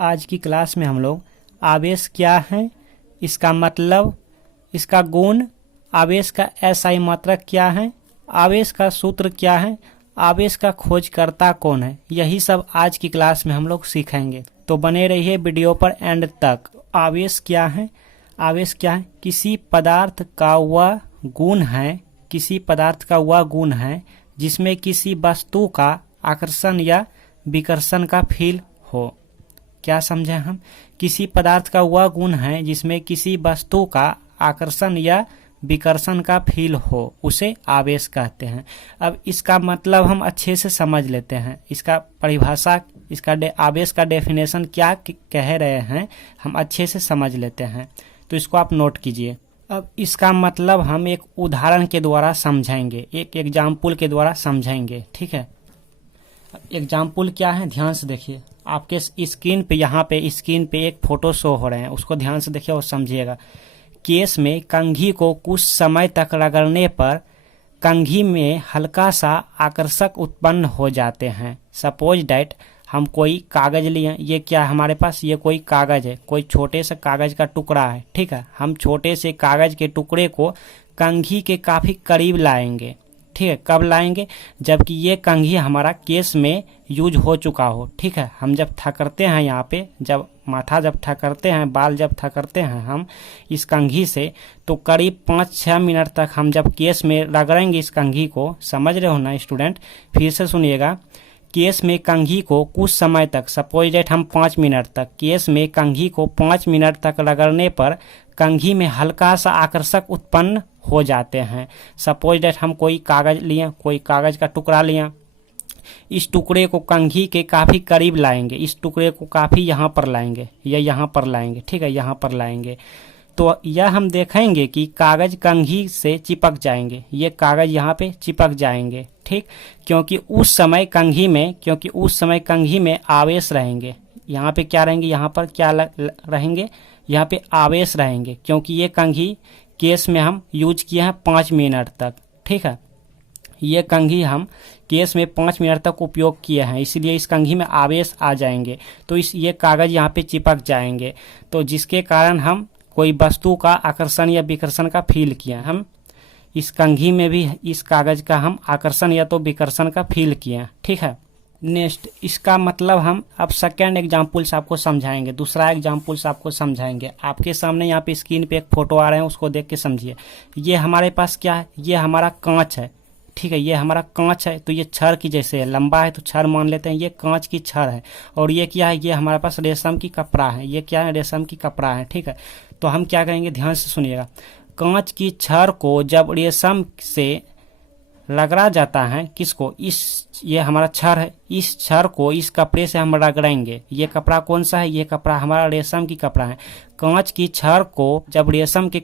आज की क्लास में हम लोग आवेश क्या है, इसका मतलब, इसका गुण, आवेश का एसआई मात्रक क्या है, आवेश का सूत्र क्या है, आवेश का खोजकर्ता कौन है, यही सब आज की क्लास में हम लोग सीखेंगे। तो बने रहिए वीडियो पर एंड तक। आवेश क्या है? आवेश क्या है? किसी पदार्थ का वह गुण है, किसी पदार्थ का वह गुण है जिसमें किसी वस्तु का आकर्षण या विकर्षण का फील हो। क्या समझे हम? किसी पदार्थ का वह गुण है जिसमें किसी वस्तु का आकर्षण या विकर्षण का फील हो, उसे आवेश कहते हैं। अब इसका मतलब हम अच्छे से समझ लेते हैं। इसका परिभाषा, इसका आवेश का डेफिनेशन क्या कह रहे हैं, हम अच्छे से समझ लेते हैं। तो इसको आप नोट कीजिए। अब इसका मतलब हम एक उदाहरण के द्वारा समझेंगे, एक एग्जाम्पल के द्वारा समझेंगे। ठीक है, एग्जाम्पल क्या है, ध्यान से देखिए। आपके स्क्रीन पे, यहाँ पे स्क्रीन पे एक फोटो शो हो रहे हैं, उसको ध्यान से देखिए और समझिएगा। केस में कंघी को कुछ समय तक रगड़ने पर कंघी में हल्का सा आकर्षक उत्पन्न हो जाते हैं। सपोज डैट हम कोई कागज लिए, ये क्या है हमारे पास, ये कोई कागज है, कोई छोटे से कागज का टुकड़ा है। ठीक है, हम छोटे से कागज के टुकड़े को कंघी के काफी करीब लाएंगे। ठीक है, कब लाएंगे? जबकि ये कंघी हमारा केस में यूज हो चुका हो। ठीक है, हम जब थकरते हैं, यहाँ पे जब माथा जब थकरते हैं, बाल जब थकरते हैं हम इस कंघी से, तो करीब 5-6 मिनट तक हम जब केस में रगड़ेंगे इस कंघी को। समझ रहे हो ना स्टूडेंट? फिर से सुनिएगा। केस में कंघी को कुछ समय तक, सपोज डेट हम 5 मिनट तक, केस में कंघी को 5 मिनट तक रगड़ने पर कंघी में हल्का सा आकर्षक उत्पन्न हो जाते हैं। सपोज डेट हम कोई कागज लिए, कोई कागज का टुकड़ा लिया, इस टुकड़े को कंघी के काफी करीब लाएंगे, इस टुकड़े को काफी यहाँ पर लाएंगे या यहाँ पर लाएंगे। ठीक है, यहाँ पर लाएंगे तो यह हम देखेंगे कि कागज कंघी से चिपक जाएंगे, ये कागज यहाँ पे चिपक जाएंगे। ठीक, क्योंकि उस समय कंघी में आवेश रहेंगे। यहाँ पे क्या रहेंगे, यहाँ पर क्या रहेंगे, यहाँ पे आवेश रहेंगे, क्योंकि ये कंघी केस में हम यूज किए हैं 5 मिनट तक। ठीक है, ये कंघी हम केस में 5 मिनट तक उपयोग किए हैं, इसलिए इस कंघी में आवेश आ जाएंगे, तो ये कागज यहाँ पे चिपक जाएंगे, तो जिसके कारण हम कोई वस्तु का आकर्षण या विकर्षण का फील किए। हम इस कंघी में भी इस कागज का हम आकर्षण या तो विकर्षण का फील किए। ठीक है, नेक्स्ट, इसका मतलब हम अब सेकेंड एग्जाम्पल से आपको समझाएंगे, दूसरा एग्जाम्पल से आपको समझाएंगे। आपके सामने यहाँ पे स्क्रीन पे एक फोटो आ रहे हैं, उसको देख के समझिए। ये हमारे पास क्या है, ये हमारा कांच है। ठीक है, ये हमारा कांच है, तो ये छड़ की जैसे है, लंबा है तो छड़ मान लेते हैं, ये कांच की छड़ है। और ये क्या है, ये हमारे पास रेशम की कपड़ा है, ये क्या है, रेशम की कपड़ा है। ठीक है, तो हम क्या करेंगे, ध्यान से सुनिएगा। कांच की छड़ को जब रेशम से रगड़ा जाता है, किसको, ये हमारा छड़ है, इस छड़ को इस कपड़े से हम रगड़ेंगे। ये कपड़ा कौन सा है, ये कपड़ा हमारा रेशम की कपड़ा है। कांच की छड़ को जब रेशम के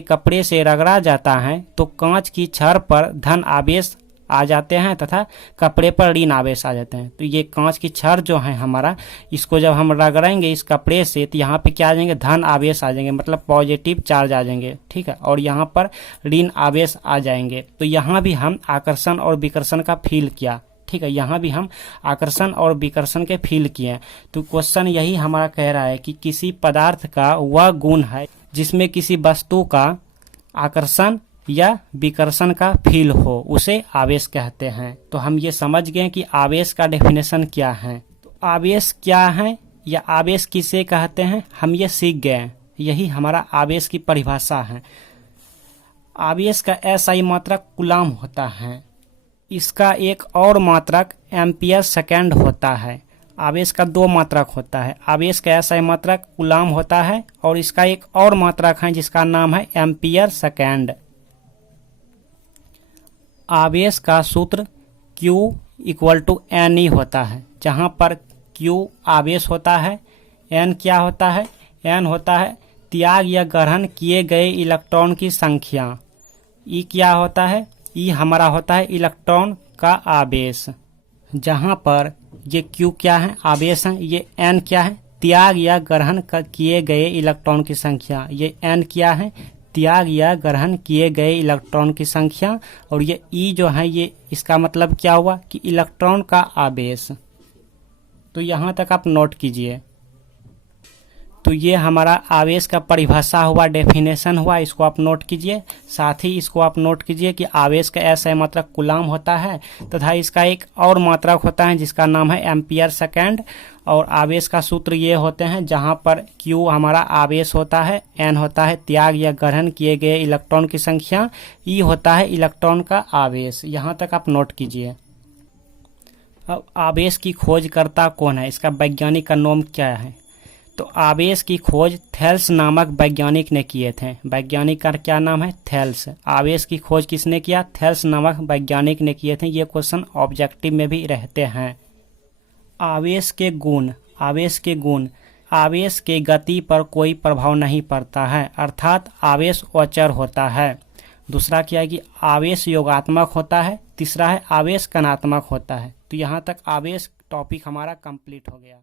कपड़े से रगड़ा जाता है, तो कांच की छड़ पर धन आवेश आ जाते हैं तथा कपड़े पर ऋण आवेश आ जाते हैं। तो ये कांच की छड़ जो है हमारा, इसको जब हम रगड़ेंगे इस कपड़े से, तो यहाँ पे क्या आ जाएंगे, धन आवेश आ जाएंगे, मतलब पॉजिटिव चार्ज आ जाएंगे। ठीक है, और यहाँ पर ऋण आवेश आ जाएंगे। तो यहाँ भी हम आकर्षण और विकर्षण का फील किया। ठीक है, यहाँ भी हम आकर्षण और विकर्षण के फील किए। तो क्वेश्चन यही हमारा कह रहा है कि किसी पदार्थ का वह गुण है जिसमें किसी वस्तु का आकर्षण या विकर्षण का फील हो, उसे आवेश कहते हैं। तो हम ये समझ गए कि आवेश का डेफिनेशन क्या है। तो आवेश क्या है या आवेश किसे कहते हैं, हम ये सीख गए। यही हमारा आवेश की परिभाषा है। आवेश का एसआई मात्रक कूलम होता है, इसका एक और मात्रक एम्पियर सेकेंड होता है। आवेश का 2 मात्रक होता है। आवेश का एसआई मात्रक कूलम होता है और इसका एक और मात्रक है जिसका नाम है एम्पियर सेकेंड। आवेश का सूत्र Q = NE होता है, जहाँ पर Q आवेश होता है, N क्या होता है, N होता है त्याग या ग्रहण किए गए इलेक्ट्रॉन की संख्या, E क्या होता है, E हमारा होता है इलेक्ट्रॉन का आवेश। जहाँ पर ये Q क्या है, आवेश है, ये N क्या है, त्याग या ग्रहण किए गए इलेक्ट्रॉन की संख्या, ये N क्या है, त्याग या ग्रहण किए गए इलेक्ट्रॉन की संख्या। और ये E जो है, ये इसका मतलब क्या हुआ कि इलेक्ट्रॉन का आवेश। तो यहाँ तक आप नोट कीजिए। तो ये हमारा आवेश का परिभाषा हुआ, डेफिनेशन हुआ, इसको आप नोट कीजिए। साथ ही इसको आप नोट कीजिए कि आवेश का SI मात्रक कूलाम होता है तथा इसका एक और मात्रक होता है जिसका नाम है एम्पियर सेकेंड। और आवेश का सूत्र ये होते हैं जहाँ पर Q हमारा आवेश होता है, N होता है त्याग या ग्रहण किए गए इलेक्ट्रॉन की संख्या, E होता है इलेक्ट्रॉन का आवेश। यहाँ तक आप नोट कीजिए। अब आवेश की खोजकर्ता कौन है, इसका वैज्ञानिक का नाम क्या है? तो आवेश की खोज थेल्स नामक वैज्ञानिक ने किए थे। वैज्ञानिक का क्या नाम है? थेल्स। आवेश की खोज किसने किया? थेल्स नामक वैज्ञानिक ने किए थे। ये क्वेश्चन ऑब्जेक्टिव में भी रहते हैं। आवेश के गुण। आवेश के गुण, आवेश के गति पर कोई प्रभाव नहीं पड़ता है, अर्थात आवेश अचर होता है। दूसरा क्या है कि आवेश योगात्मक होता है। तीसरा है आवेश कणात्मक होता है। तो यहाँ तक आवेश टॉपिक हमारा कंप्लीट हो गया।